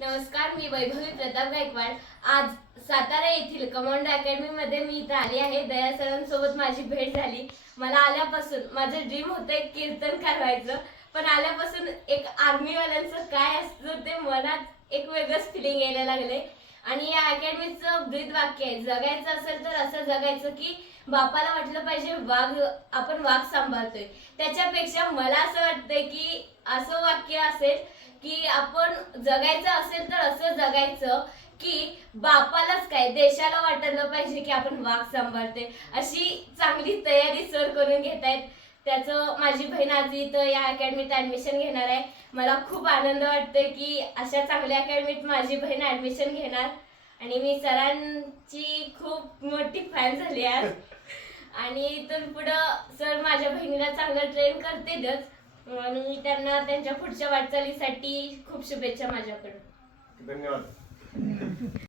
नमस्कार, मी वैभवी प्रताप गायकवाड। आज सातारा येथील कमांडो अकॅडमी मध्ये मी इथे आली आहे। दया सरांसोबत माझी भेट झाली। मला आल्यापासून माझं ड्रीम होतं एक कीर्तनकार व्हायचं, पण आल्यापासून एक आर्मी वाल्यांचं काय असतं ते मनात एक वेगळंच फिलिंग यायला लागले। आणि या अकॅडमीचं ब्रीद वाक्य आहे, जगायचं असेल तर असं जगायचं की बापाला वाटलं पाहिजे आपण वाघ सांभाळतोय। त्याच्यापेक्षा मला असं वाटतंय की असं वाक्य असेल की आपण जगायचं असेल तर असं जगायचं की बापालाच काय देशाला वाटायला पाहिजे की आपण वाघ सांभाळते। अशी चांगली तयारी सर करून घेतायत। त्याचं माझी बहीण आज इथं या अकॅडमीत ऍडमिशन घेणार आहे। मला खूप आनंद वाटतोय की अशा चांगल्या अकॅडमीत माझी बहीण ऍडमिशन घेणार आणि मी सरांची खूप मोठी फॅन झाली आज। आणि इथून पुढं सर माझ्या बहिणीला चांगलं ट्रेन करतीलच आणि त्यांना त्यांच्या पुढच्या वाटचालीसाठी खूप शुभेच्छा माझ्याकडून। धन्यवाद।